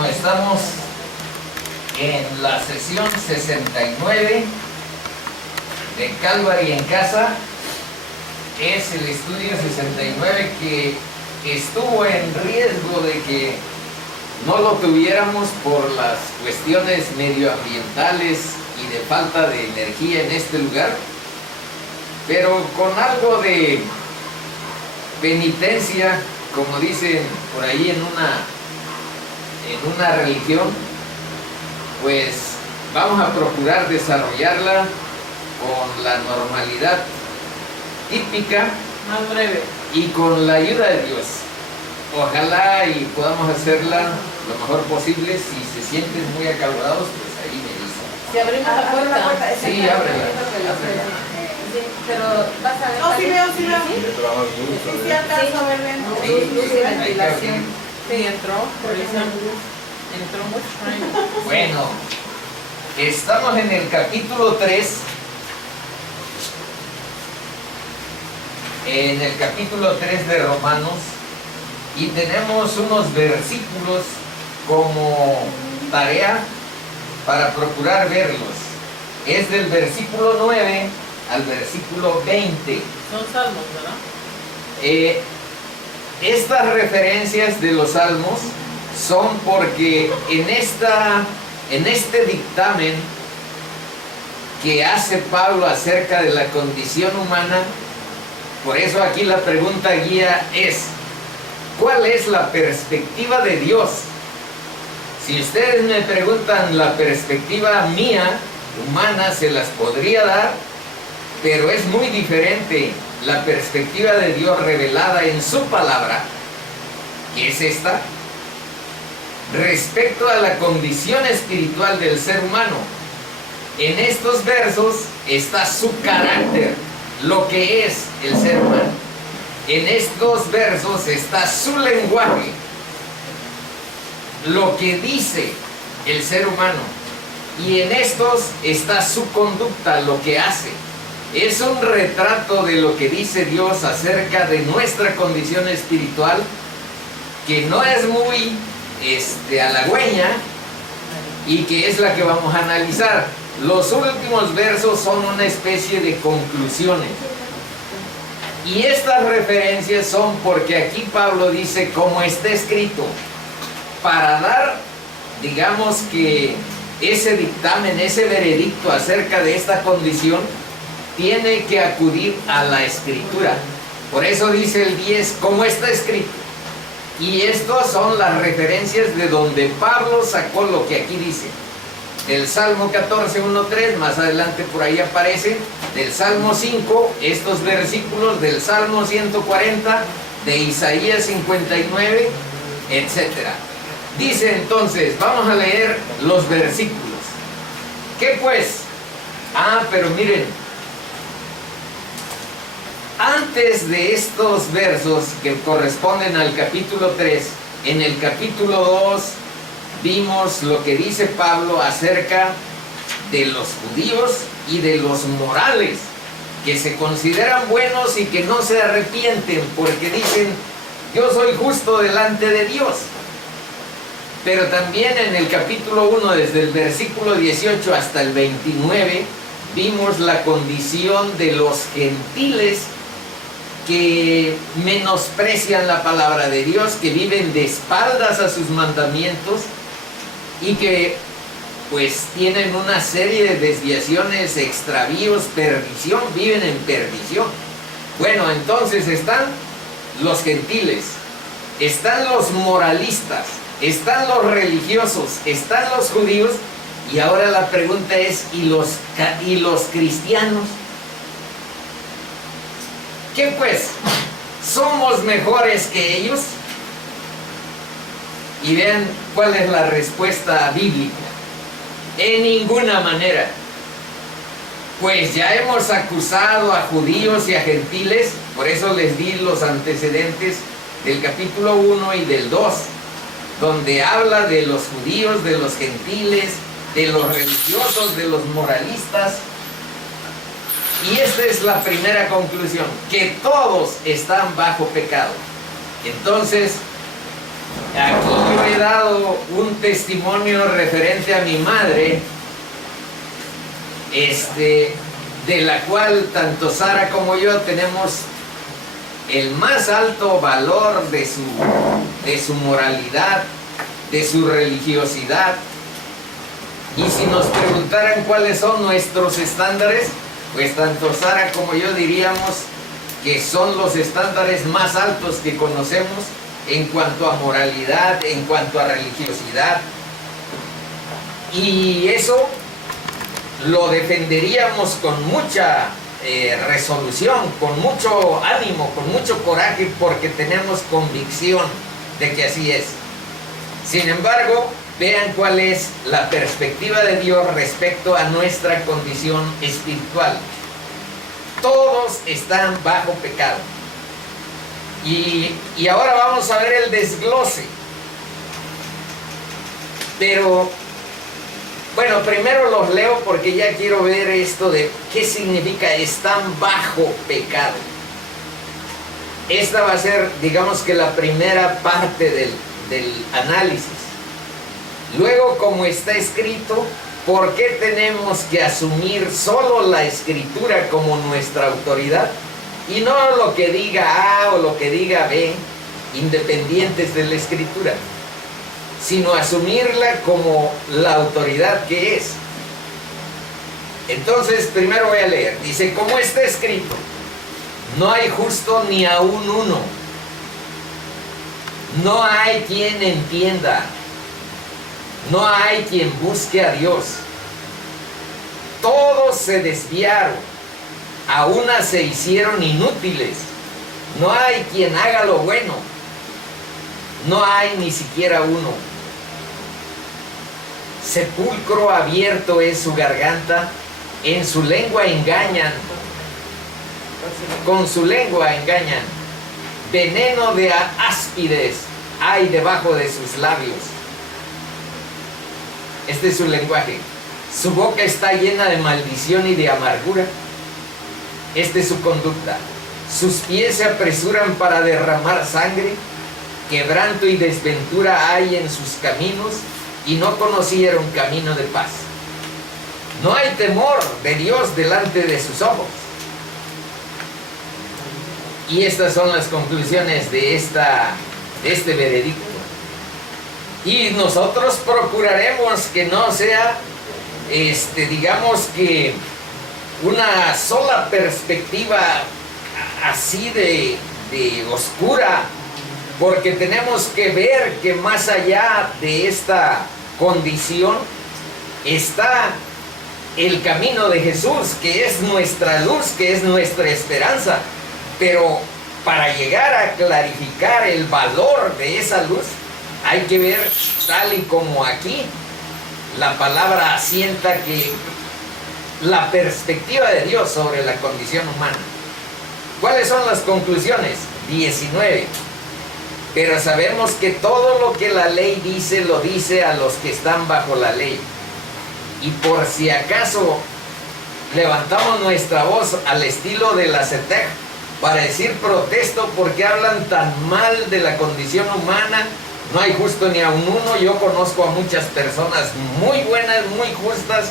Bueno, estamos en la sesión 69 de Calvary en Casa. Es el estudio 69 que estuvo en riesgo de que no lo tuviéramos por las cuestiones medioambientales y de falta de energía en este lugar, pero con algo de penitencia, como dicen por ahí en una religión, pues vamos a procurar desarrollarla con la normalidad típica, más breve, y con la ayuda de Dios. Ojalá y podamos hacerla lo mejor posible. Si se sienten muy acalorados, pues ahí me dicen. si abrimos la puerta, Sí, ábrela. Sí, pero vas a ver. No, sí veo. Sí, alcanzo a ver bien. Sí, Luz y hay que ventilación. abrir. sí, entró, por eso entró mucho. Bueno, estamos en el capítulo 3. En el capítulo 3 de Romanos, y tenemos unos versículos como tarea para procurar verlos. Es del versículo 9 al versículo 20. Son salmos, ¿verdad? Estas referencias de los salmos son porque en este dictamen que hace Pablo acerca de la condición humana, por eso aquí la pregunta guía es: ¿cuál es la perspectiva de Dios? Si ustedes me preguntan la perspectiva mía, humana, se las podría dar, pero es muy diferente la perspectiva de Dios revelada en su palabra, que es esta, respecto a la condición espiritual del ser humano. En estos versos está su carácter, lo que es el ser humano. En estos versos está su lenguaje, lo que dice el ser humano. Y en estos está su conducta, lo que hace. Es un retrato de lo que dice Dios acerca de nuestra condición espiritual, que no es muy halagüeña, y que es la que vamos a analizar. Los últimos versos son una especie de conclusiones. Y estas referencias son porque aquí Pablo dice como está escrito, para dar, digamos que ese dictamen, ese veredicto acerca de esta condición, tiene que acudir a la escritura. Por eso dice el 10, como está escrito. Y estas son las referencias de donde Pablo sacó lo que aquí dice. Del Salmo 14, 1, 3, más adelante por ahí aparece. Del Salmo 5, estos versículos, del Salmo 140, de Isaías 59, etc. Dice entonces, vamos a leer los versículos. ¿Qué pues? Pero miren, antes de estos versos que corresponden al capítulo 3, en el capítulo 2 vimos lo que dice Pablo acerca de los judíos y de los morales, que se consideran buenos y que no se arrepienten porque dicen, yo soy justo delante de Dios. Pero también en el capítulo 1, desde el versículo 18 hasta el 29, vimos la condición de los gentiles que menosprecian la palabra de Dios, que viven de espaldas a sus mandamientos y que pues tienen una serie de desviaciones, extravíos, perdición, viven en perdición. Bueno, entonces están los gentiles, están los moralistas, están los religiosos, están los judíos, y ahora la pregunta es, ¿y los cristianos? ¿Qué pues? ¿Somos mejores que ellos? Y vean cuál es la respuesta bíblica. En ninguna manera. Pues ya hemos acusado a judíos y a gentiles, por eso les di los antecedentes del capítulo 1 y del 2, donde habla de los judíos, de los gentiles, de los religiosos, de los moralistas. Y esta es la primera conclusión, que todos están bajo pecado. Entonces, aquí yo he dado un testimonio referente a mi madre, de la cual tanto Sara como yo tenemos el más alto valor de su moralidad, de su religiosidad. Y si nos preguntaran cuáles son nuestros estándares, pues tanto Sara como yo diríamos que son los estándares más altos que conocemos en cuanto a moralidad, en cuanto a religiosidad. Y eso lo defenderíamos con mucha resolución, con mucho ánimo, con mucho coraje, porque tenemos convicción de que así es. Sin embargo, vean cuál es la perspectiva de Dios respecto a nuestra condición espiritual. Todos están bajo pecado. Y ahora vamos a ver el desglose. Pero, bueno, primero los leo porque ya quiero ver esto de qué significa están bajo pecado. Esta va a ser, digamos que la primera parte del análisis. Luego, como está escrito, ¿por qué tenemos que asumir solo la escritura como nuestra autoridad? Y no lo que diga A o lo que diga B, independientes de la escritura, sino asumirla como la autoridad que es. Entonces, primero voy a leer. Dice, como está escrito, no hay justo ni aun uno. No hay quien entienda. No hay quien busque a Dios. Todos se desviaron, a una se hicieron inútiles. No hay quien haga lo bueno. No hay ni siquiera uno. Sepulcro abierto es su garganta, en su lengua engañan. Con su lengua engañan. Veneno de áspides hay debajo de sus labios. Este es su lenguaje. Su boca está llena de maldición y de amargura. Esta es su conducta. Sus pies se apresuran para derramar sangre. Quebranto y desventura hay en sus caminos, y no conocieron camino de paz. No hay temor de Dios delante de sus ojos. Y estas son las conclusiones de este veredicto. Y nosotros procuraremos que no sea, digamos que una sola perspectiva así de oscura, porque tenemos que ver que más allá de esta condición está el camino de Jesús, que es nuestra luz, que es nuestra esperanza. Pero para llegar a clarificar el valor de esa luz, hay que ver, tal y como aquí la palabra asienta, que la perspectiva de Dios sobre la condición humana. ¿Cuáles son las conclusiones? 19. Pero sabemos que todo lo que la ley dice, lo dice a los que están bajo la ley. Y por si acaso levantamos nuestra voz al estilo de la CETEC para decir protesto porque hablan tan mal de la condición humana, no hay justo ni a un uno. Yo conozco a muchas personas muy buenas, muy justas.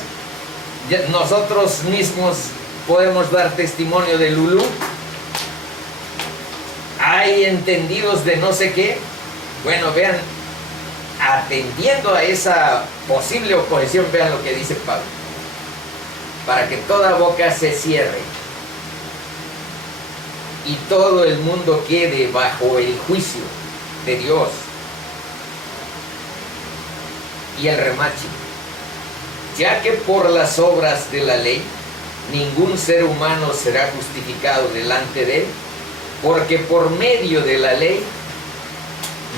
Nosotros mismos podemos dar testimonio de Lulú. Hay entendidos de no sé qué. Bueno, vean, atendiendo a esa posible oposición, vean lo que dice Pablo: para que toda boca se cierre y todo el mundo quede bajo el juicio de Dios. Y el remache: ya que por las obras de la ley ningún ser humano será justificado delante de él, porque por medio de la ley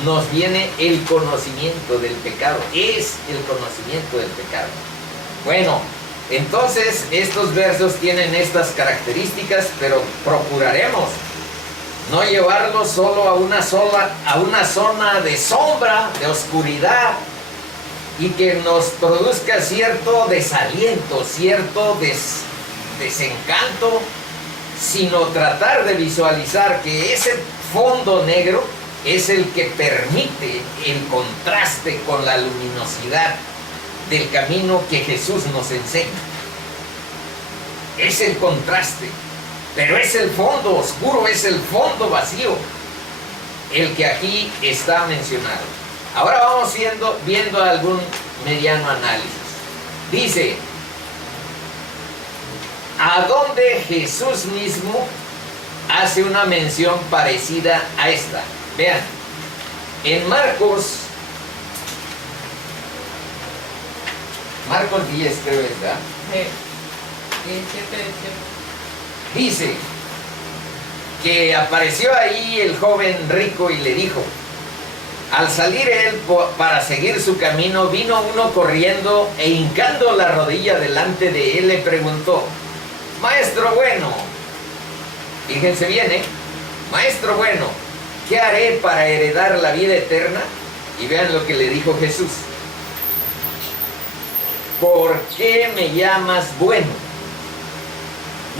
nos viene el conocimiento del pecado. Es el conocimiento del pecado. Bueno, entonces estos versos tienen estas características, pero procuraremos no llevarlos solo a una zona de sombra, de oscuridad, y que nos produzca cierto desaliento, cierto desencanto, sino tratar de visualizar que ese fondo negro es el que permite el contraste con la luminosidad del camino que Jesús nos enseña. Es el contraste, pero es el fondo oscuro, es el fondo vacío, el que aquí está mencionado. Ahora vamos viendo algún mediano análisis. Dice, a donde Jesús mismo hace una mención parecida a esta. Vean, en Marcos 10 creo es, ¿verdad? Sí. 17. Dice que apareció ahí el joven rico y le dijo, al salir él para seguir su camino, vino uno corriendo e hincando la rodilla delante de él le preguntó, maestro bueno, fíjense bien, maestro bueno, ¿qué haré para heredar la vida eterna? Y vean lo que le dijo Jesús. ¿Por qué me llamas bueno?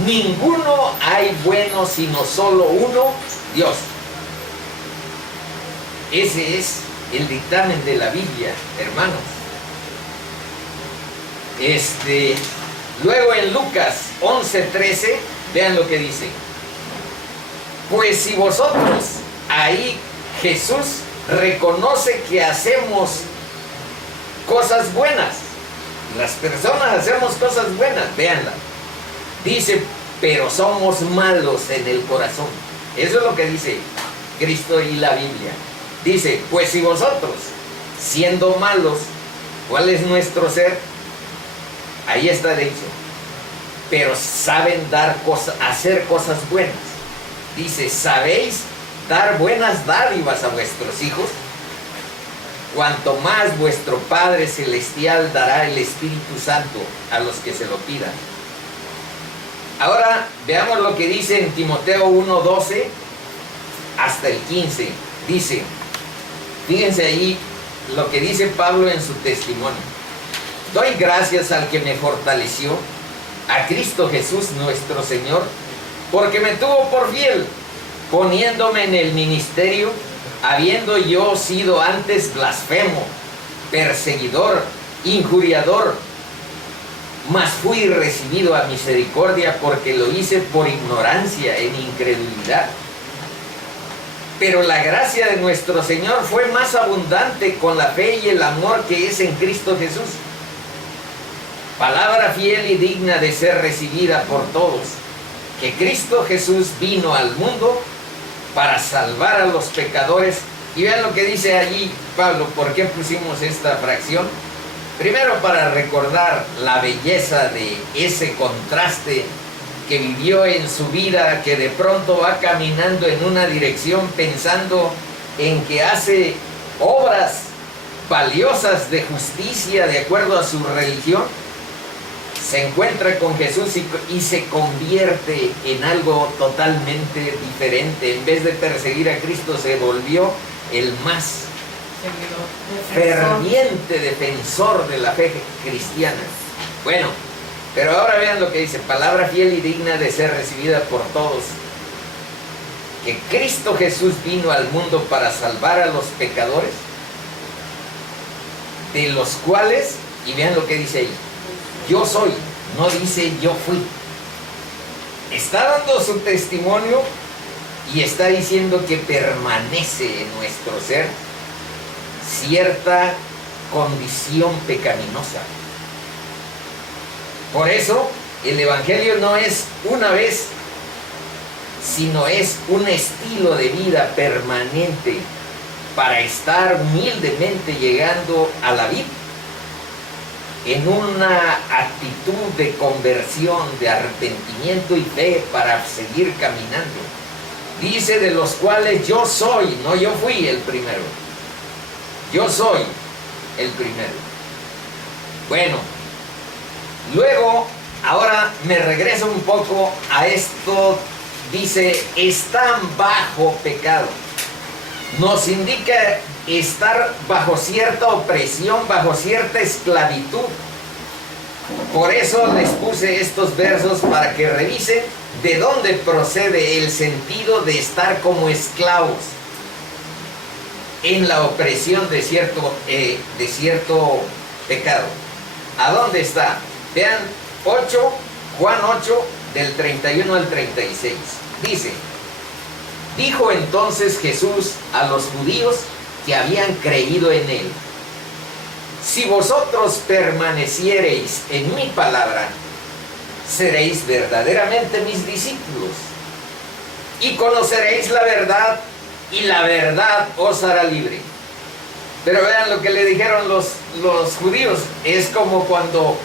Ninguno hay bueno sino solo uno, Dios. Ese es el dictamen de la Biblia, hermanos. Luego en Lucas 11:13, vean lo que dice. Pues si vosotros, ahí Jesús reconoce que hacemos cosas buenas. Las personas hacemos cosas buenas, véanla. Dice, pero somos malos en el corazón. Eso es lo que dice Cristo y la Biblia. Dice, pues si vosotros, siendo malos, ¿cuál es nuestro ser? Ahí está dicho. Pero saben hacer cosas buenas. Dice, ¿sabéis dar buenas dádivas a vuestros hijos? Cuanto más vuestro Padre Celestial dará el Espíritu Santo a los que se lo pidan. Ahora veamos lo que dice en Timoteo 1:12 hasta el 15. Dice, fíjense ahí lo que dice Pablo en su testimonio. Doy gracias al que me fortaleció, a Cristo Jesús nuestro Señor, porque me tuvo por fiel, poniéndome en el ministerio, habiendo yo sido antes blasfemo, perseguidor, injuriador, mas fui recibido a misericordia porque lo hice por ignorancia, en incredulidad. Pero la gracia de nuestro Señor fue más abundante con la fe y el amor que es en Cristo Jesús. Palabra fiel y digna de ser recibida por todos, que Cristo Jesús vino al mundo para salvar a los pecadores. Y vean lo que dice allí Pablo. ¿Por qué pusimos esta fracción? Primero, para recordar la belleza de ese contraste que vivió en su vida, que de pronto va caminando en una dirección pensando en que hace obras valiosas de justicia de acuerdo a su religión. Se encuentra con Jesús y se convierte en algo totalmente diferente. En vez de perseguir a Cristo, se volvió el más ferviente defensor de la fe cristiana. Bueno, pero ahora vean lo que dice, palabra fiel y digna de ser recibida por todos, que Cristo Jesús vino al mundo para salvar a los pecadores, de los cuales, y vean lo que dice ahí, yo soy, no dice yo fui. Está dando su testimonio y está diciendo que permanece en nuestro ser cierta condición pecaminosa. Por eso el Evangelio no es una vez, sino es un estilo de vida permanente para estar humildemente llegando a la vida en una actitud de conversión, de arrepentimiento y fe para seguir caminando. Dice, de los cuales yo soy, no yo fui el primero. Yo soy el primero. Bueno, luego, ahora me regreso un poco a esto. Dice, están bajo pecado. Nos indica estar bajo cierta opresión, bajo cierta esclavitud. Por eso les puse estos versos para que revisen de dónde procede el sentido de estar como esclavos. en la opresión de cierto pecado. ¿A dónde está? Vean 8, Juan 8, del 31 al 36. Dice: dijo entonces Jesús a los judíos que habían creído en él: si vosotros permaneciereis en mi palabra, seréis verdaderamente mis discípulos, y conoceréis la verdad, y la verdad os hará libre. Pero vean lo que le dijeron los judíos. Es como cuando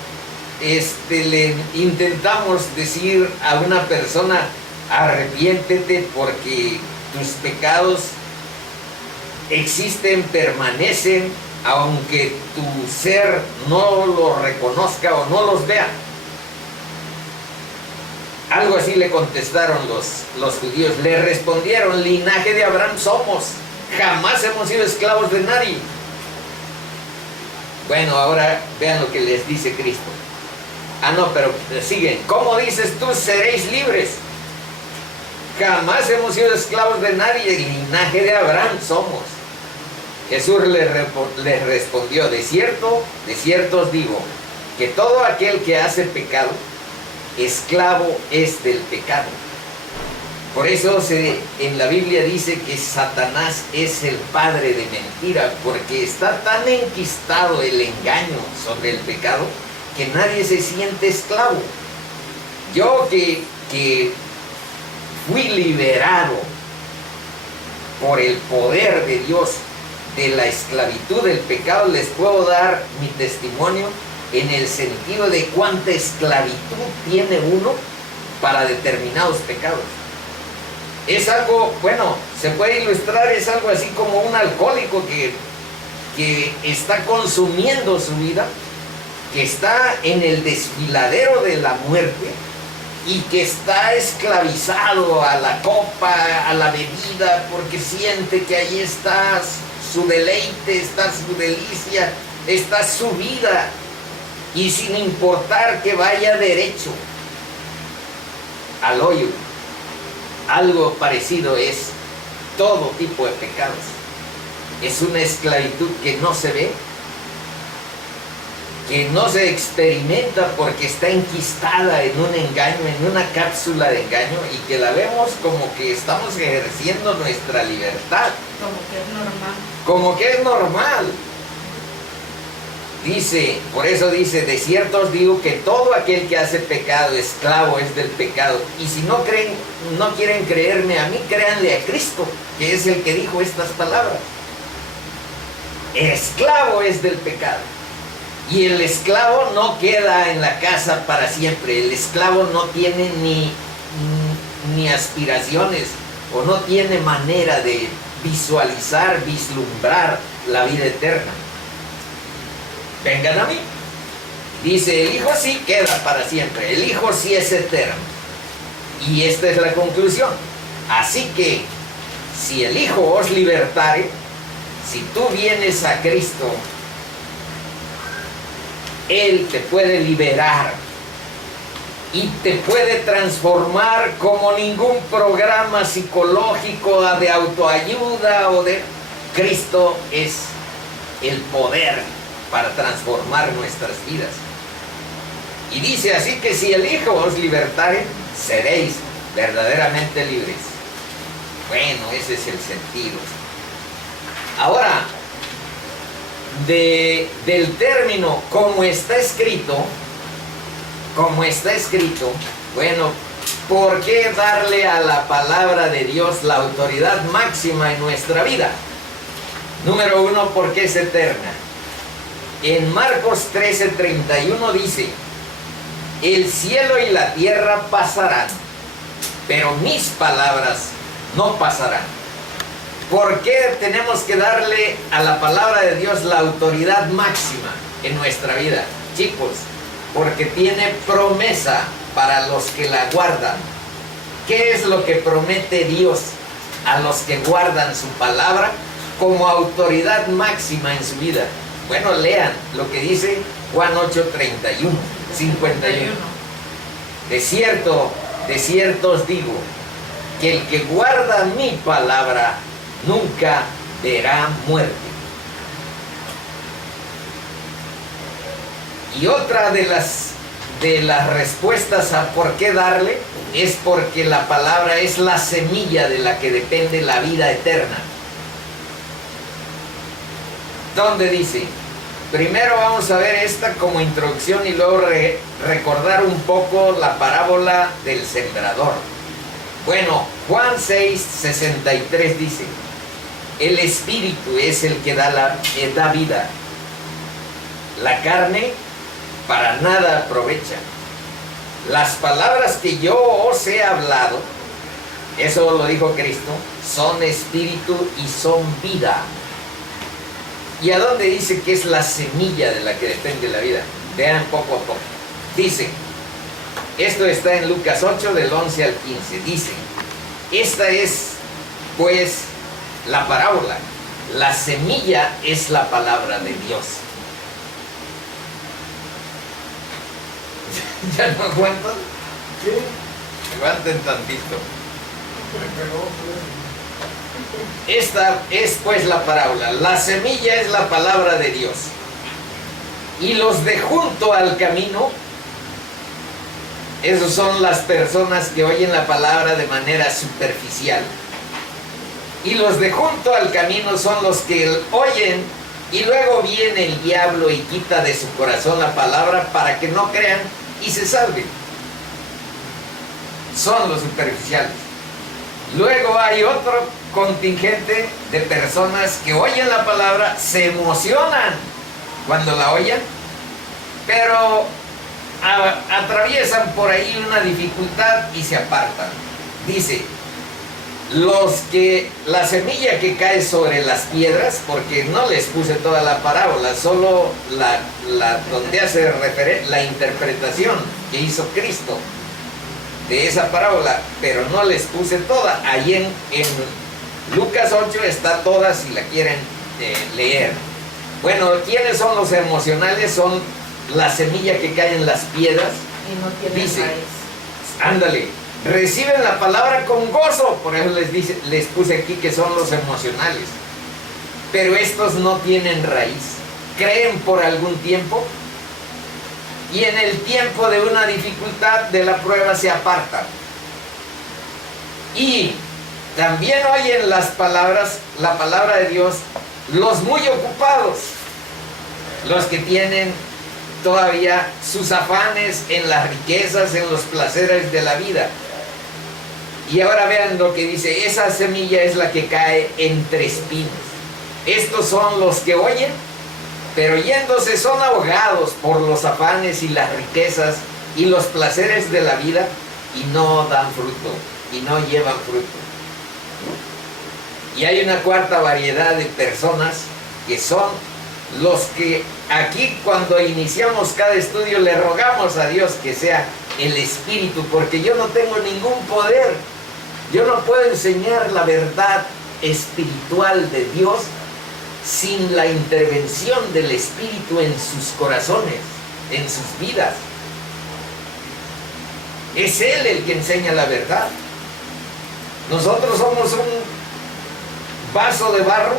le intentamos decir a una persona: arrepiéntete porque tus pecados existen, permanecen, aunque tu ser no los reconozca o no los vea. Algo así le contestaron los judíos. Le respondieron: linaje de Abraham somos, jamás hemos sido esclavos de nadie. Bueno, ahora vean lo que les dice Cristo. Ah, no, pero siguen. ¿Cómo dices tú seréis libres? Jamás hemos sido esclavos de nadie, linaje de Abraham somos. Jesús les respondió: de cierto os digo, que todo aquel que hace pecado, esclavo es del pecado. Por eso en la Biblia dice que Satanás es el padre de mentira, porque está tan enquistado el engaño sobre el pecado que nadie se siente esclavo. Yo que fui liberado por el poder de Dios de la esclavitud del pecado, les puedo dar mi testimonio en el sentido de cuánta esclavitud tiene uno para determinados pecados. Es algo, bueno, se puede ilustrar, es algo así como un alcohólico que está consumiendo su vida, que está en el desfiladero de la muerte y que está esclavizado a la copa, a la bebida, porque siente que ahí está su deleite, está su delicia, está su vida, y sin importar que vaya derecho al hoyo. Algo parecido es todo tipo de pecados. Es una esclavitud que no se ve, que no se experimenta porque está enquistada en un engaño, en una cápsula de engaño, y que la vemos como que estamos ejerciendo nuestra libertad. Como que es normal. Como que es normal. Dice, por eso dice: de cierto os digo que todo aquel que hace pecado, esclavo es del pecado. Y si no creen, no quieren creerme a mí, créanle a Cristo, que es el que dijo estas palabras. Esclavo es del pecado. Y el esclavo no queda en la casa para siempre. El esclavo no tiene ni aspiraciones, o no tiene manera de visualizar, vislumbrar la vida eterna. Vengan a mí. Dice: el Hijo sí queda para siempre, el Hijo sí es eterno. Y esta es la conclusión. Así que, si el Hijo os libertare, si tú vienes a Cristo, Él te puede liberar y te puede transformar como ningún programa psicológico de autoayuda o de... Cristo es el poder para transformar nuestras vidas. Y dice así que si el Hijo os libertare, seréis verdaderamente libres. Bueno, ese es el sentido. Ahora, del término como está escrito, bueno, ¿por qué darle a la palabra de Dios la autoridad máxima en nuestra vida? Número uno, porque es eterna. En Marcos 13:31 dice: el cielo y la tierra pasarán, pero mis palabras no pasarán. ¿Por qué tenemos que darle a la palabra de Dios la autoridad máxima en nuestra vida? Chicos, porque tiene promesa para los que la guardan. ¿Qué es lo que promete Dios a los que guardan su palabra como autoridad máxima en su vida? Bueno, lean lo que dice Juan 8:31, 51. De cierto os digo, que el que guarda mi palabra nunca verá muerte. Y otra de las respuestas a por qué darle es porque la palabra es la semilla de la que depende la vida eterna. Donde dice, primero vamos a ver esta como introducción y luego recordar un poco la parábola del sembrador. Bueno, Juan 6:63 dice, el Espíritu es el que da vida. La carne para nada aprovecha. Las palabras que yo os he hablado, eso lo dijo Cristo, son espíritu y son vida. ¿Y a dónde dice que es la semilla de la que depende la vida? Vean poco a poco. Dice, esto está en Lucas 8 del 11 al 15. Dice, esta es pues la parábola. La semilla es la palabra de Dios. ¿Ya no aguantan? Sí. Aguanten tantito. Esta es pues la parábola. La semilla es la palabra de Dios. Y los de junto al camino, esos son las personas que oyen la palabra de manera superficial. Y los de junto al camino son los que oyen y luego viene el diablo y quita de su corazón la palabra para que no crean y se salven. Son los superficiales. Luego hay otro contingente de personas que oyen la palabra, se emocionan cuando la oyen, pero atraviesan por ahí una dificultad y se apartan. Dice, la semilla que cae sobre las piedras, porque no les puse toda la parábola, solo donde hace la interpretación que hizo Cristo de esa parábola, pero no les puse toda. Ahí en Lucas 8 está toda si la quieren leer. Bueno, ¿quiénes son los emocionales? Son la semilla que cae en las piedras. Y no tienen Dice, raíz. ándale, reciben la palabra con gozo, por eso les puse aquí que son los emocionales. Pero estos no tienen raíz. Creen por algún tiempo y en el tiempo de una dificultad de la prueba se apartan. Y también oyen las palabras, la palabra de Dios, los muy ocupados, los que tienen todavía sus afanes en las riquezas, en los placeres de la vida. Y ahora vean lo que dice, esa semilla es la que cae entre espinos. Estos son los que oyen, pero yéndose son ahogados por los afanes y las riquezas y los placeres de la vida y no dan fruto, y no llevan fruto. Y hay una cuarta variedad de personas que son los que aquí cuando iniciamos cada estudio le rogamos a Dios que sea el Espíritu, porque yo no tengo ningún poder. Yo no puedo enseñar la verdad espiritual de Dios sin la intervención del Espíritu en sus corazones, en sus vidas. Es Él el que enseña la verdad. Nosotros somos un vaso de barro,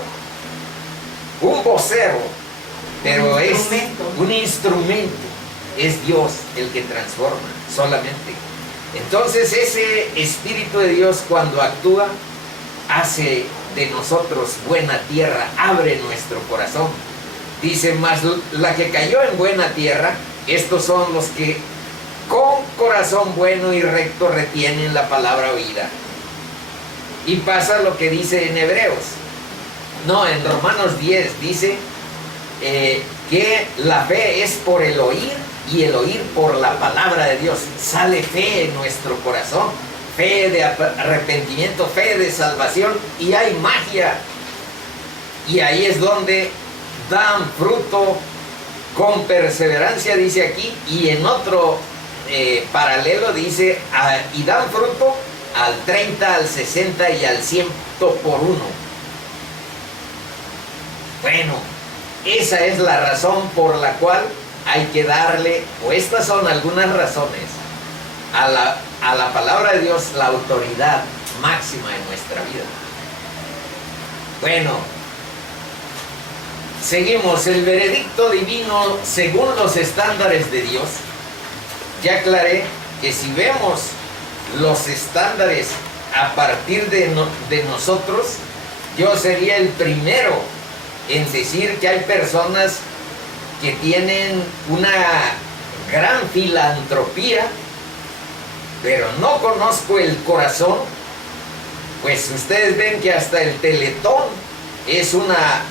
un vocero, pero es un instrumento. Es Dios el que transforma solamente. Entonces ese Espíritu de Dios cuando actúa hace de nosotros buena tierra, abre nuestro corazón. Dice, más la que cayó en buena tierra, estos son los que con corazón bueno y recto retienen la palabra oída. Y pasa lo que dice en Hebreos, no, en Romanos 10 dice que la fe es por el oír y el oír por la palabra de Dios. Sale fe en nuestro corazón, fe de arrepentimiento, fe de salvación, y hay magia. Y ahí es donde dan fruto con perseverancia, dice aquí, y en otro paralelo dice, y dan fruto al 30, al 60 y al 100 por uno. Bueno, esa es la razón por la cual hay que darle, o estas son algunas razones, a la palabra de Dios la autoridad máxima en nuestra vida. Bueno, Seguimos, el veredicto divino según los estándares de Dios. Ya aclaré que si vemos los estándares a partir de nosotros, yo sería el primero en decir que hay personas que tienen una gran filantropía, pero no conozco el corazón. Pues ustedes ven que hasta el Teletón es una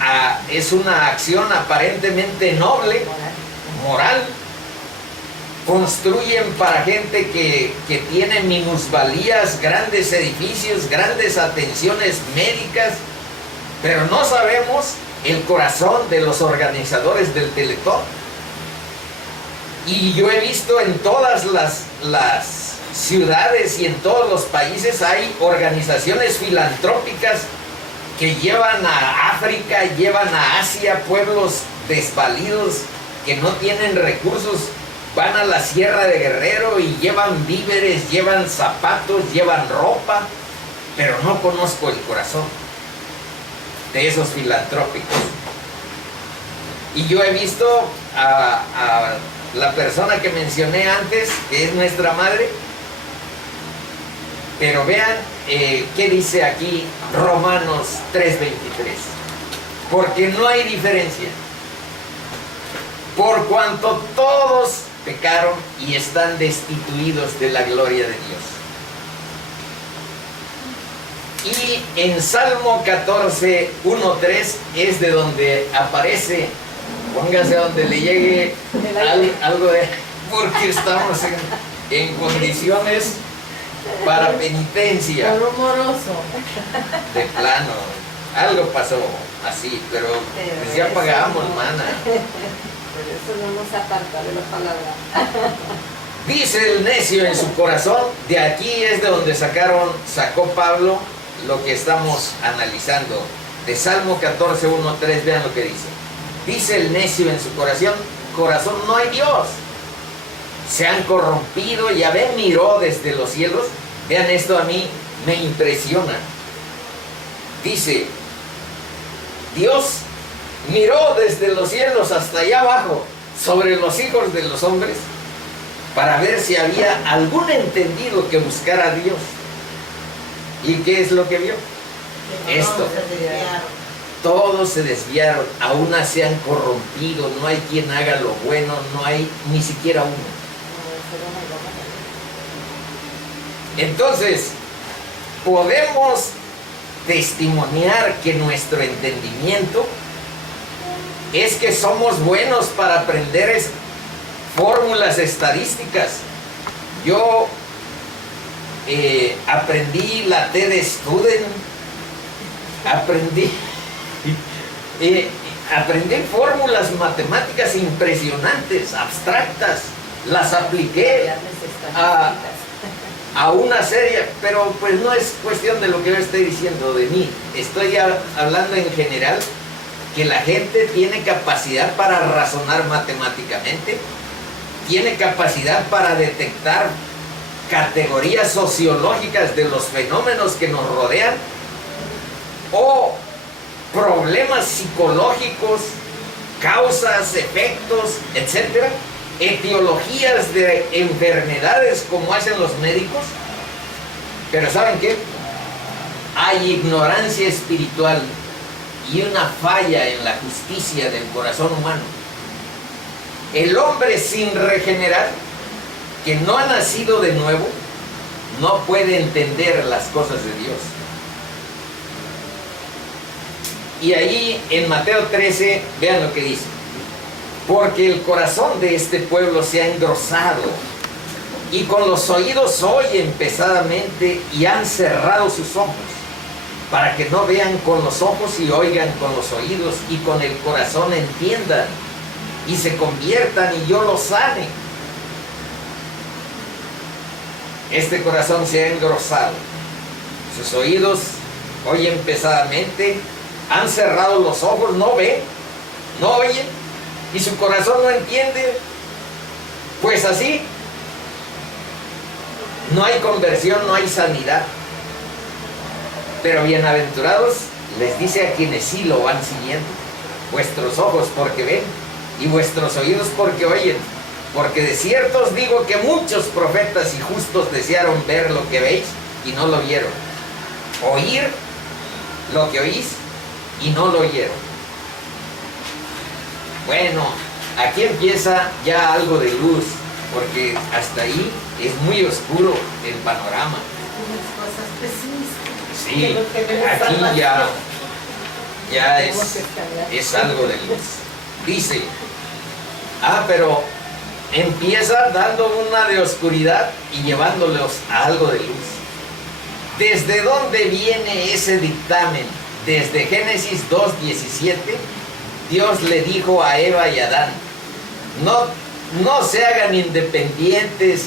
acción aparentemente noble, moral. Construyen para gente que tiene minusvalías, grandes edificios, grandes atenciones médicas, pero no sabemos el corazón de los organizadores del Teletón. Y yo he visto en todas las ciudades y en todos los países hay organizaciones filantrópicas que llevan a África, llevan a Asia, pueblos desvalidos que no tienen recursos, van a la Sierra de Guerrero y llevan víveres, llevan zapatos, llevan ropa, pero no conozco el corazón de esos filantrópicos. Y yo he visto a la persona que mencioné antes, que es nuestra madre, pero vean qué dice aquí Romanos 3:23. Porque no hay diferencia, por cuanto todos pecaron y están destituidos de la gloria de Dios. Y en Salmo 14:1-3 es de donde aparece, póngase donde le llegue algo de, porque estamos en condiciones para penitencia. Rumoroso. De plano, algo pasó así, pero pues ya pagamos, mana. Por eso no nos aparta de la palabra. Dice el necio en su corazón, de aquí es de donde sacó Pablo lo que estamos analizando. De Salmo 14:1-3, vean lo que dice. Dice el necio en su corazón, no hay Dios. Se han corrompido, Yahvé miró desde los cielos. Vean, esto a mí me impresiona. Dice, Dios miró desde los cielos hasta allá abajo sobre los hijos de los hombres para ver si había algún entendido que buscara a Dios. ¿Y qué es lo que vio? Esto. Todos se desviaron, aún se han corrompido, no hay quien haga lo bueno, no hay ni siquiera uno. Entonces, podemos testimoniar que nuestro entendimiento es que somos buenos para aprender fórmulas estadísticas. Yo aprendí la T de Student, aprendí fórmulas matemáticas impresionantes, abstractas, las apliqué a una serie, pero pues no es cuestión de lo que yo estoy diciendo de mí, estoy hablando en general, que la gente tiene capacidad para razonar matemáticamente, tiene capacidad para detectar categorías sociológicas de los fenómenos que nos rodean, o problemas psicológicos, causas, efectos, etcétera, etiologías de enfermedades como hacen los médicos. Pero ¿saben qué? Hay ignorancia espiritual y una falla en la justicia del corazón humano. El hombre sin regenerar, que no ha nacido de nuevo, no puede entender las cosas de Dios. Y ahí en Mateo 13, vean lo que dice. Porque el corazón de este pueblo se ha engrosado, y con los oídos oyen pesadamente, y han cerrado sus ojos, para que no vean con los ojos y oigan con los oídos, y con el corazón entiendan, y se conviertan, y yo los sane. Este corazón se ha engrosado, sus oídos oyen pesadamente, han cerrado los ojos, no ven, no oyen, y su corazón no entiende. Pues así no hay conversión, no hay sanidad. Pero bienaventurados, les dice a quienes sí lo van siguiendo, vuestros ojos porque ven y vuestros oídos porque oyen. Porque de cierto os digo que muchos profetas y justos desearon ver lo que veis y no lo vieron, oír lo que oís y no lo oyeron. Bueno, aquí empieza ya algo de luz, porque hasta ahí es muy oscuro el panorama. Unas cosas pesimistas. Sí, De lo que me aquí salvación. ya Tenemos que cambiar. es algo de luz. Dice, pero empieza dando una de oscuridad y llevándolos a algo de luz. ¿Desde dónde viene ese dictamen? Desde Génesis 2:17, Dios le dijo a Eva y a Adán, no se hagan independientes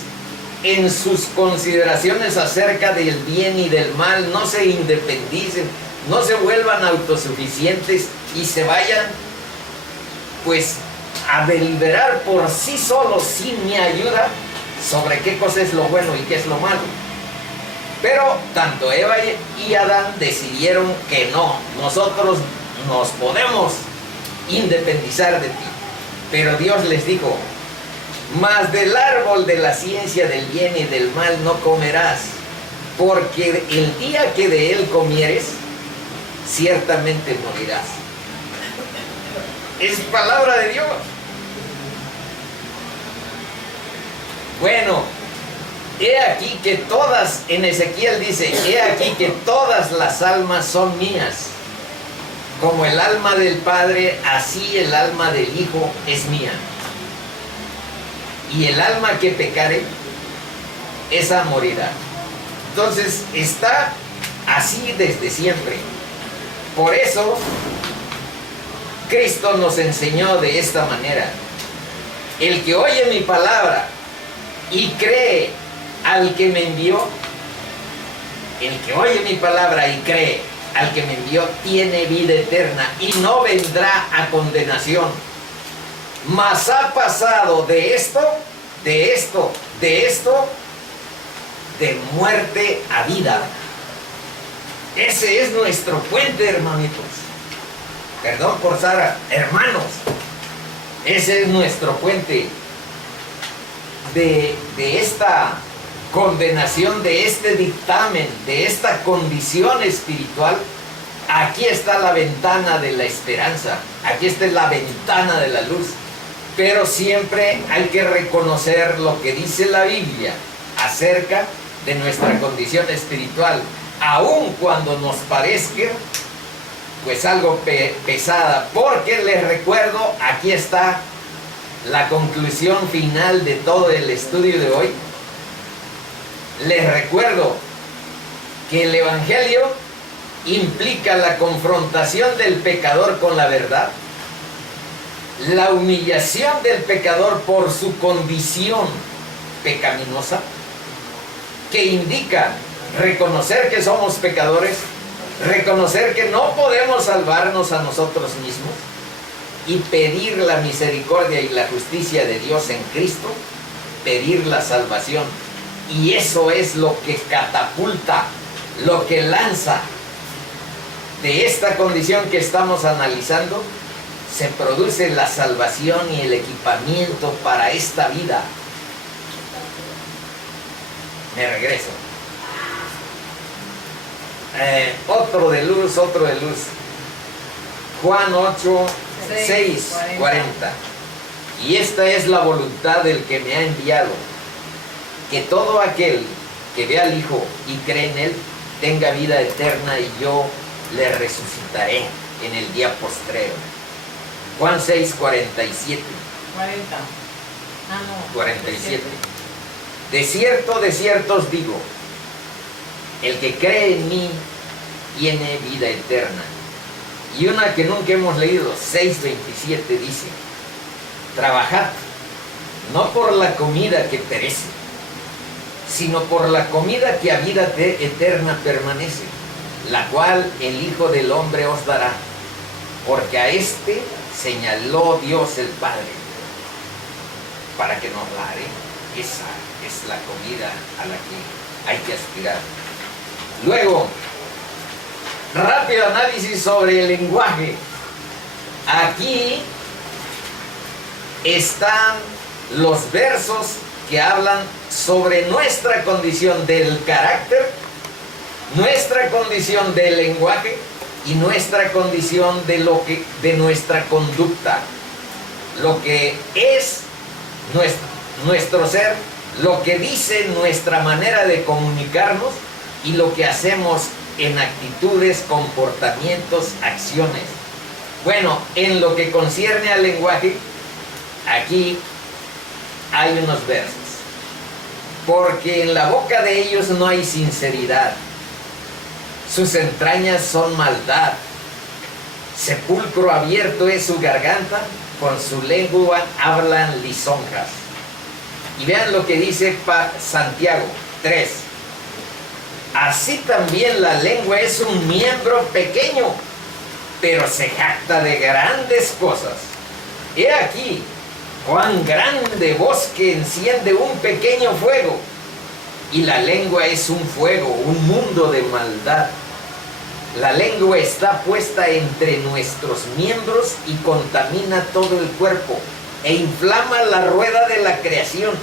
en sus consideraciones acerca del bien y del mal, no se independicen, no se vuelvan autosuficientes y se vayan pues a deliberar por sí solos sin mi ayuda sobre qué cosa es lo bueno y qué es lo malo. Pero tanto Eva y Adán decidieron que no, nosotros nos podemos independizar de ti. Pero Dios les dijo, mas del árbol de la ciencia del bien y del mal no comerás, porque el día que de él comieres, ciertamente morirás. Es palabra de Dios. Bueno, he aquí que todas, en Ezequiel dice, he aquí que todas las almas son mías. Como el alma del Padre, así el alma del Hijo es mía. Y el alma que pecare, esa morirá. Entonces está así desde siempre. Por eso Cristo nos enseñó de esta manera. El que oye mi palabra y cree al que me envió, el que oye mi palabra y cree al que me envió, tiene vida eterna y no vendrá a condenación, mas ha pasado de muerte a vida. Ese es nuestro puente, hermanitos. Perdón por Sara, hermanos. Ese es nuestro puente de esta condenación, de este dictamen, de esta condición espiritual. Aquí está la ventana de la esperanza, aquí está la ventana de la luz. Pero siempre hay que reconocer lo que dice la Biblia acerca de nuestra condición espiritual, aun cuando nos parezca pues algo pesada, porque les recuerdo, aquí está la conclusión final de todo el estudio de hoy. Les recuerdo que el Evangelio implica la confrontación del pecador con la verdad, la humillación del pecador por su condición pecaminosa, que indica reconocer que somos pecadores, reconocer que no podemos salvarnos a nosotros mismos y pedir la misericordia y la justicia de Dios en Cristo, pedir la salvación. Y eso es lo que catapulta, lo que lanza de esta condición que estamos analizando, se produce la salvación y el equipamiento para esta vida. Me regreso. Otro de luz. Juan 8, 6, 40. Y esta es la voluntad del que me ha enviado, que todo aquel que ve al Hijo y cree en Él tenga vida eterna, y yo le resucitaré en el día postrero. Juan 6, 47. 40. Ah, no. 47. De cierto os digo, el que cree en mí tiene vida eterna. Y una que nunca hemos leído, 6:27, dice, trabajad, no por la comida que perece, sino por la comida que a vida eterna permanece, la cual el Hijo del Hombre os dará, porque a este señaló Dios el Padre, para que nos la dé. Esa es la comida a la que hay que aspirar. Luego, rápido análisis sobre el lenguaje. aquí están los versos que hablan sobre nuestra condición del carácter, nuestra condición del lenguaje y nuestra condición de nuestra conducta, lo que es nuestro ser, lo que dice nuestra manera de comunicarnos y lo que hacemos en actitudes, comportamientos, acciones. Bueno, en lo que concierne al lenguaje, aquí hay unos versos. Porque en la boca de ellos no hay sinceridad, sus entrañas son maldad, sepulcro abierto es su garganta, con su lengua hablan lisonjas. Y vean lo que dice Santiago 3. Así también la lengua es un miembro pequeño, pero se jacta de grandes cosas. He aquí cuán grande bosque enciende un pequeño fuego, y la lengua es un fuego, un mundo de maldad. La lengua está puesta entre nuestros miembros y contamina todo el cuerpo e inflama la rueda de la creación.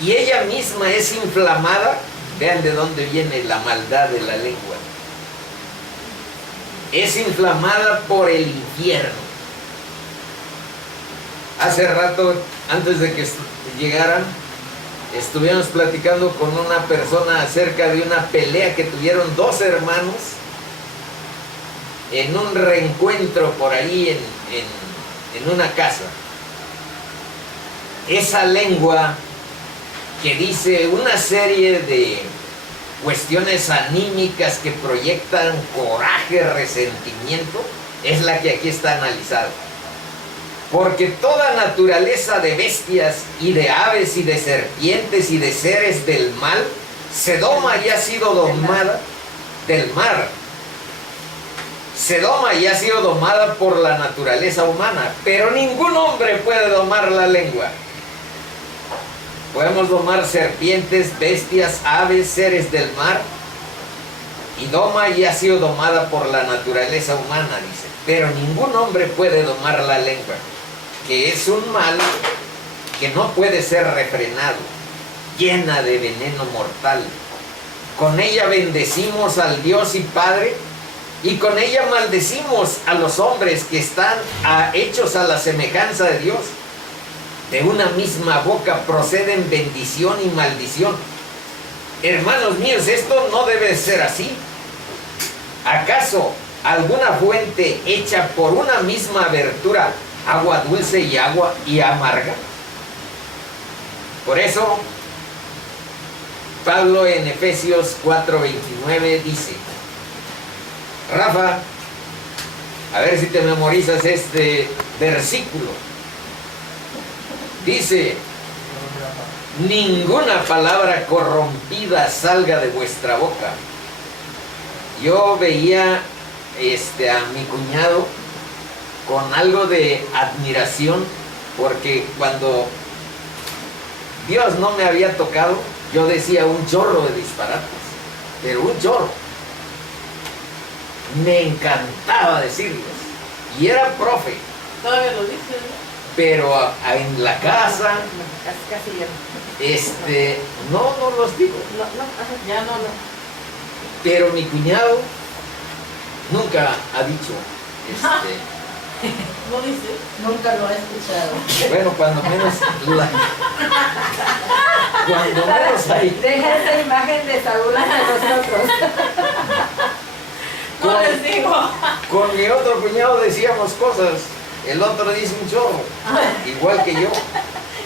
Y ella misma es inflamada. Vean de dónde viene la maldad de la lengua. Es inflamada por el infierno. Hace rato, antes de que llegaran, estuvimos platicando con una persona acerca de una pelea que tuvieron dos hermanos en un reencuentro por ahí en una casa. Esa lengua que dice una serie de cuestiones anímicas que proyectan coraje, resentimiento, es la que aquí está analizada. Porque toda naturaleza de bestias y de aves y de serpientes y de seres del mal se doma y ha sido domada del mar. Se doma y ha sido domada por la naturaleza humana, pero ningún hombre puede domar la lengua. Podemos domar serpientes, bestias, aves, seres del mar, y doma y ha sido domada por la naturaleza humana, dice. Pero ningún hombre puede domar la lengua, que es un mal que no puede ser refrenado, llena de veneno mortal. Con ella bendecimos al Dios y Padre, y con ella maldecimos a los hombres que están hechos a la semejanza de Dios. De una misma boca proceden bendición y maldición. Hermanos míos, esto no debe ser así. ¿Acaso alguna fuente hecha por una misma abertura, agua dulce y agua y amarga? Por eso, Pablo en Efesios 4:29 dice, Rafa, a ver si te memorizas este versículo. Dice, ninguna palabra corrompida salga de vuestra boca. Yo veía a mi cuñado con algo de admiración, porque cuando Dios no me había tocado, yo decía un chorro de disparates, pero un chorro. Me encantaba decirlos, y era profe. Todavía lo dices, ¿no? Pero en la casa, Casi ya. no los digo. Ya no. Pero mi cuñado nunca ha dicho, ¿No dice? Nunca lo he escuchado. bueno, cuando menos ahí. Deja esa imagen de Saúl ante nosotros. No les digo. Con mi otro cuñado decíamos cosas, el otro dice un chorro, igual que yo,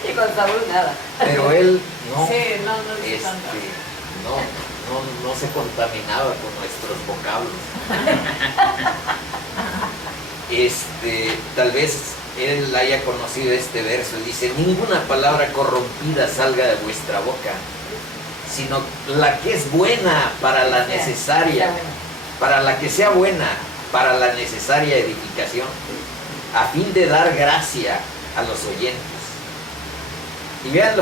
Y con Saúl nada. pero él no, Sí, no dice tanto. no se contaminaba con nuestros vocablos. Tal vez él haya conocido este verso. Dice, ninguna palabra corrompida salga de vuestra boca, sino la que es buena para la necesaria, para la que sea buena para la necesaria edificación, a fin de dar gracia a los oyentes. Y vean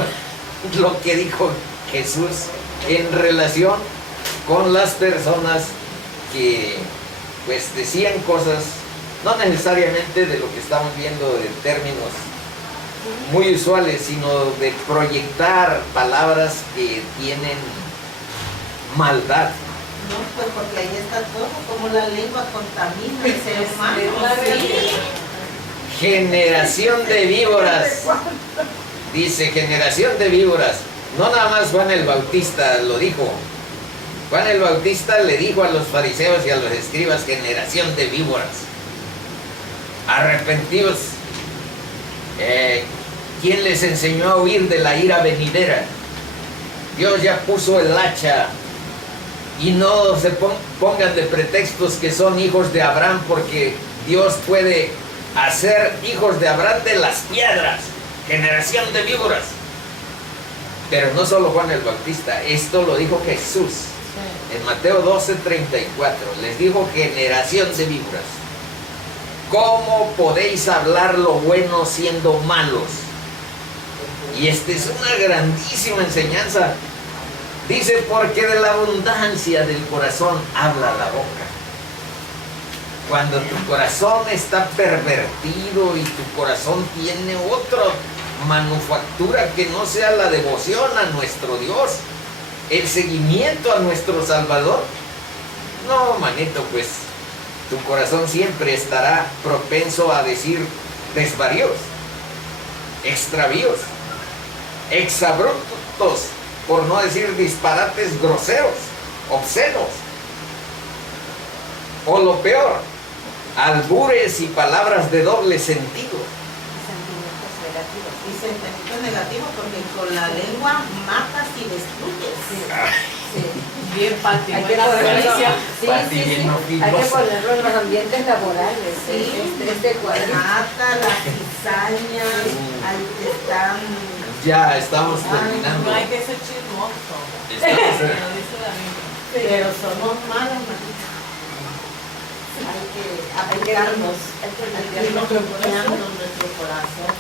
lo que dijo Jesús en relación con las personas que pues decían cosas no necesariamente de lo que estamos viendo de términos muy usuales, sino de proyectar palabras que tienen maldad. No, pues porque ahí está todo, como la lengua contamina el ser humano. Sí. Generación de víboras. Dice, generación de víboras. No nada más Juan el Bautista lo dijo. Juan el Bautista le dijo a los fariseos y a los escribas, generación de víboras. Arrepentidos. ¿Quién les enseñó a huir de la ira venidera? Dios ya puso el hacha. Y no se pongan de pretextos que son hijos de Abraham, porque Dios puede hacer hijos de Abraham de las piedras. Generación de víboras. Pero no solo Juan el Bautista, esto lo dijo Jesús. Sí. En Mateo 12:34 les dijo, generación de víboras, ¿cómo podéis hablar lo bueno siendo malos? Y esta es una grandísima enseñanza. Dice, porque de la abundancia del corazón habla la boca. Cuando tu corazón está pervertido y tu corazón tiene otra manufactura que no sea la devoción a nuestro Dios, el seguimiento a nuestro Salvador, no, manito, pues tu corazón siempre estará propenso a decir desvaríos, extravíos, exabruptos, por no decir disparates groseros, obscenos, o lo peor, albures y palabras de doble sentido. Sentimientos negativos. Y sentimientos negativos, porque con la lengua matas y destruyes. Sí. Bien, Pati, Hay que buena ponerlo, referencia. Hay que ponerlo en los ambientes laborales. Sí. Este cuadrito. Mata, la cizaña, ahí te están. Ya estamos No terminando. hay que ser chismoso. Estamos Me lo dice la Biblia. Pero somos malos, manito. Hay que aplicarnos, hay que irnos limpiando nuestro corazón.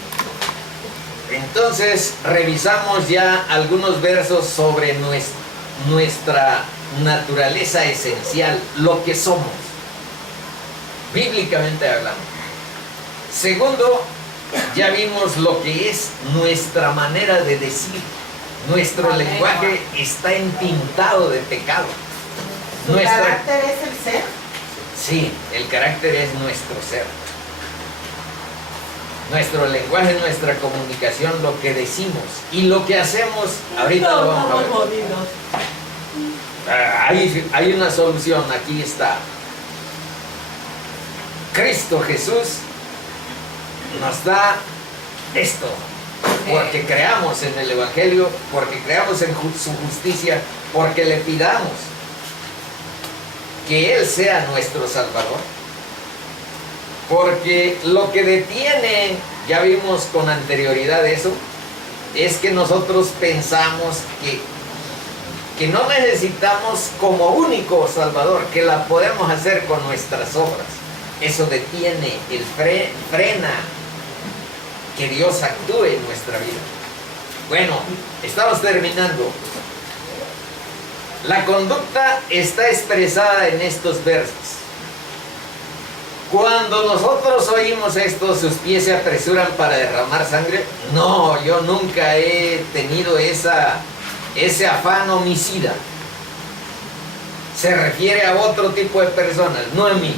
Entonces revisamos ya algunos versos sobre nuestra naturaleza esencial, lo que somos, bíblicamente hablando. Segundo, ya vimos lo que es nuestra manera de decir. Nuestro lenguaje está entintado de pecado. ¿Su carácter es el ser? Sí, el carácter es nuestro ser. Nuestro lenguaje, nuestra comunicación, lo que decimos y lo que hacemos, ahorita lo vamos a ver. Estamos jodidos. Hay una solución, aquí está. Cristo Jesús nos da esto, porque creamos en el Evangelio, porque creamos en su justicia, porque le pidamos que Él sea nuestro Salvador. Porque lo que detiene, ya vimos con anterioridad eso, es que nosotros pensamos que no necesitamos como único Salvador, que la podemos hacer con nuestras obras. Eso detiene, frena que Dios actúe en nuestra vida. Bueno, estamos terminando. La conducta está expresada en estos versos. Cuando nosotros oímos esto, sus pies se apresuran para derramar sangre. No, yo nunca he tenido ese afán homicida. Se refiere a otro tipo de personas, no a mí.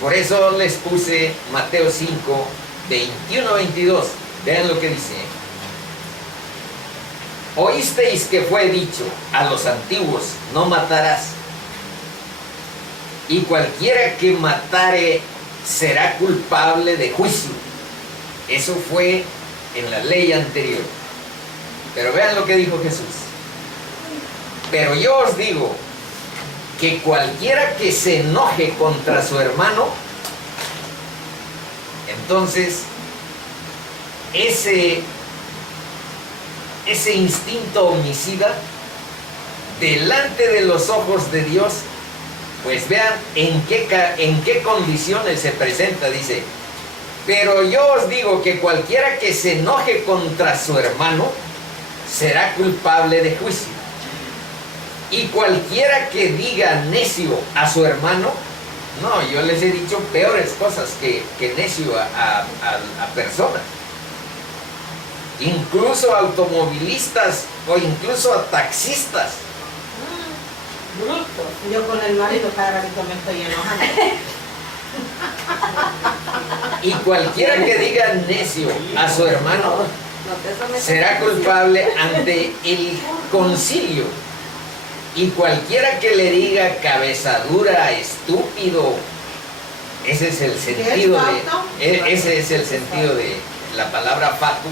Por eso les puse Mateo 5, 21-22. Vean lo que dice. Oísteis que fue dicho a los antiguos, no matarás. Y cualquiera que matare será culpable de juicio. Eso fue en la ley anterior. Pero vean lo que dijo Jesús. Pero yo os digo que cualquiera que se enoje contra su hermano, entonces ese instinto homicida delante de los ojos de Dios, pues vean en qué condiciones se presenta. Dice, pero yo os digo que cualquiera que se enoje contra su hermano será culpable de juicio. Y cualquiera que diga necio a su hermano No, yo les he dicho peores cosas que necio a personas. Incluso a automovilistas o incluso a taxistas. Bruto. Yo con el marido cada ratito me estoy enojando. Y cualquiera que diga necio a su hermano será culpable ante el concilio. Y cualquiera que le diga cabeza dura, estúpido, ese es el sentido de la palabra fatu.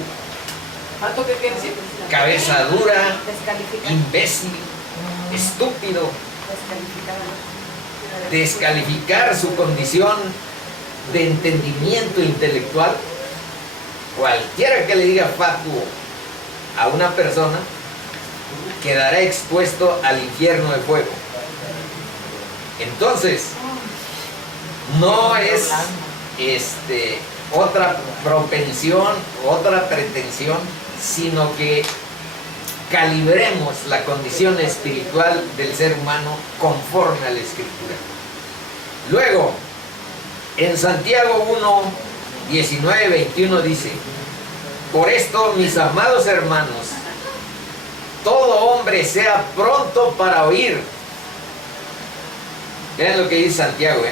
¿Fato qué quiere decir? Cabeza dura, Descalificar. imbécil, estúpido. Descalificar. Descalificar su condición de entendimiento intelectual. Cualquiera que le diga fatuo a una persona quedará expuesto al infierno de fuego. Entonces, no es otra propensión, otra pretensión, sino que calibremos la condición espiritual del ser humano conforme a la Escritura. Luego, en Santiago 1, 19, 21 dice: por esto, mis amados hermanos, todo hombre sea pronto para oír. Vean lo que dice Santiago,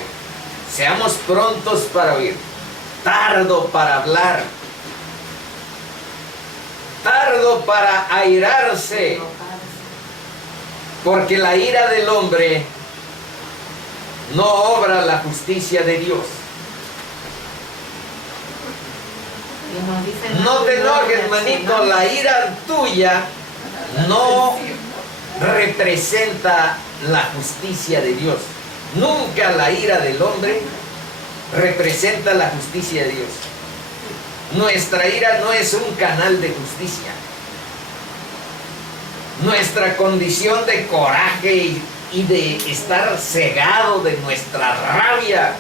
seamos prontos para oír, tardo para hablar, tardo para airarse, porque la ira del hombre no obra la justicia de Dios. No te enojes, manito, la ira tuya no representa la justicia de Dios. Nunca la ira del hombre representa la justicia de Dios. Nuestra ira no es un canal de justicia. Nuestra condición de coraje y de estar cegado de nuestra rabia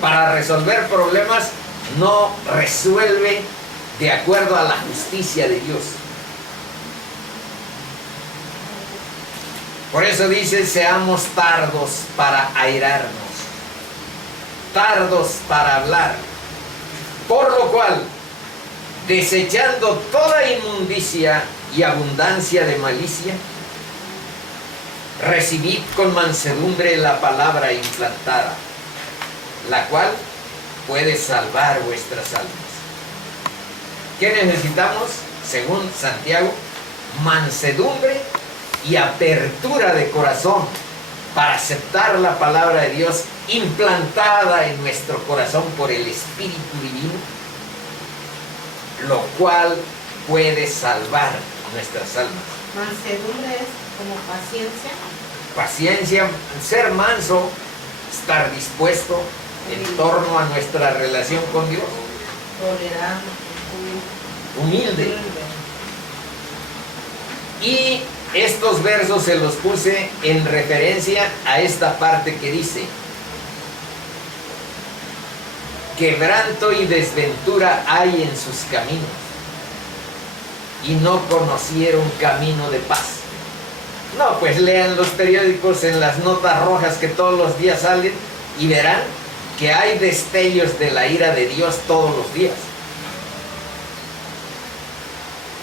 para resolver problemas no resuelve de acuerdo a la justicia de Dios. Por eso dice: seamos tardos para airarnos, tardos para hablar. Por lo cual, desechando toda inmundicia y abundancia de malicia, recibid con mansedumbre la palabra implantada, la cual puede salvar vuestras almas. ¿Qué necesitamos? Según Santiago, mansedumbre y apertura de corazón para aceptar la palabra de Dios implantada en nuestro corazón por el Espíritu Divino, lo cual puede salvar nuestras almas. Mansedumbre es como paciencia. Paciencia, ser manso, estar dispuesto en torno a nuestra relación con Dios. Tolerante. Humilde. Y estos versos se los puse en referencia a esta parte que dice: quebranto y desventura hay en sus caminos, y no conocieron camino de paz. No, pues lean los periódicos en las notas rojas que todos los días salen y verán que hay destellos de la ira de Dios todos los días.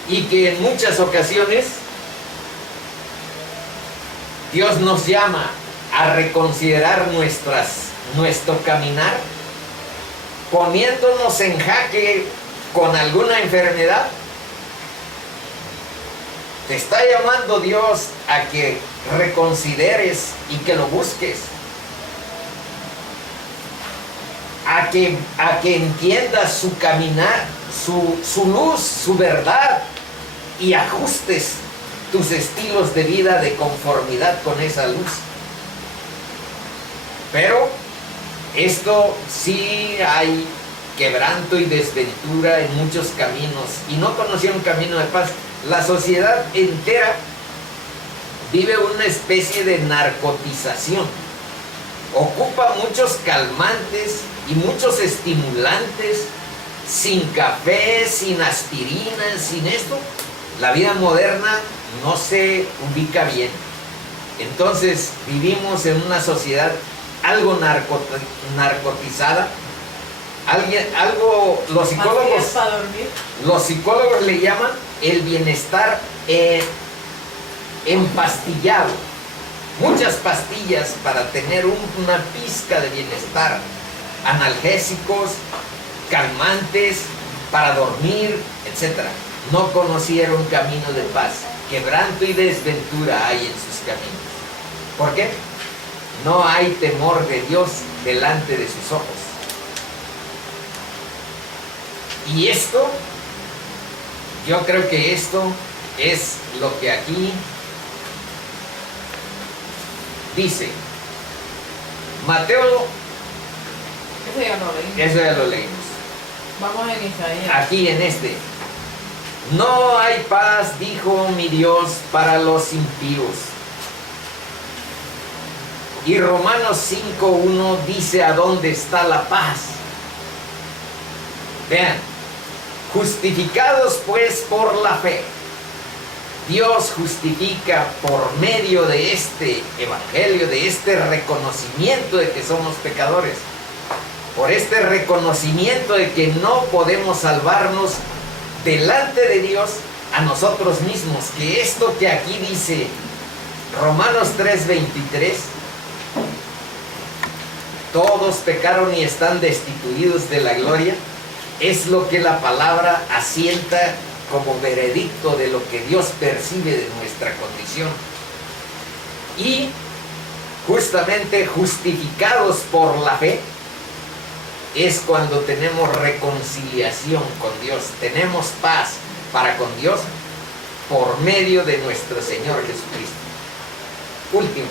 Y que en muchas ocasiones Dios nos llama a reconsiderar nuestro caminar, poniéndonos en jaque con alguna enfermedad. Te está llamando Dios a que reconsideres y que lo busques. A que entiendas su caminar, su luz, su verdad, y ajustes tus estilos de vida de conformidad con esa luz. Pero esto sí, hay quebranto y desventura en muchos caminos, y no conocieron camino de paz. La sociedad entera vive una especie de narcotización. Ocupa muchos calmantes y muchos estimulantes. Sin café, sin aspirina, sin esto, la vida moderna no se ubica bien. Entonces vivimos en una sociedad algo narcotizada, algo, Pastillas para dormir. los psicólogos le llaman el bienestar empastillado. Muchas pastillas para tener una pizca de bienestar, analgésicos, calmantes, para dormir, etc. No conocieron camino de paz. Quebranto y desventura hay en sus caminos. ¿Por qué? No hay temor de Dios delante de sus ojos. Y esto, yo creo que esto es lo que aquí dice. Mateo, Eso ya lo leí. eso ya lo leímos. Vamos en Isaías. Aquí en este. No hay paz, dijo mi Dios, para los impíos. Y Romanos 5:1 dice a dónde está la paz. Vean, justificados pues por la fe. Dios justifica por medio de este evangelio, de este reconocimiento de que somos pecadores. Por este reconocimiento de que no podemos salvarnos delante de Dios a nosotros mismos. Que esto que aquí dice Romanos 3:23, todos pecaron y están destituidos de la gloria, es lo que la palabra asienta como veredicto de lo que Dios percibe de nuestra condición. Y justamente justificados por la fe es cuando tenemos reconciliación con Dios, tenemos paz para con Dios por medio de nuestro Señor Jesucristo. Último,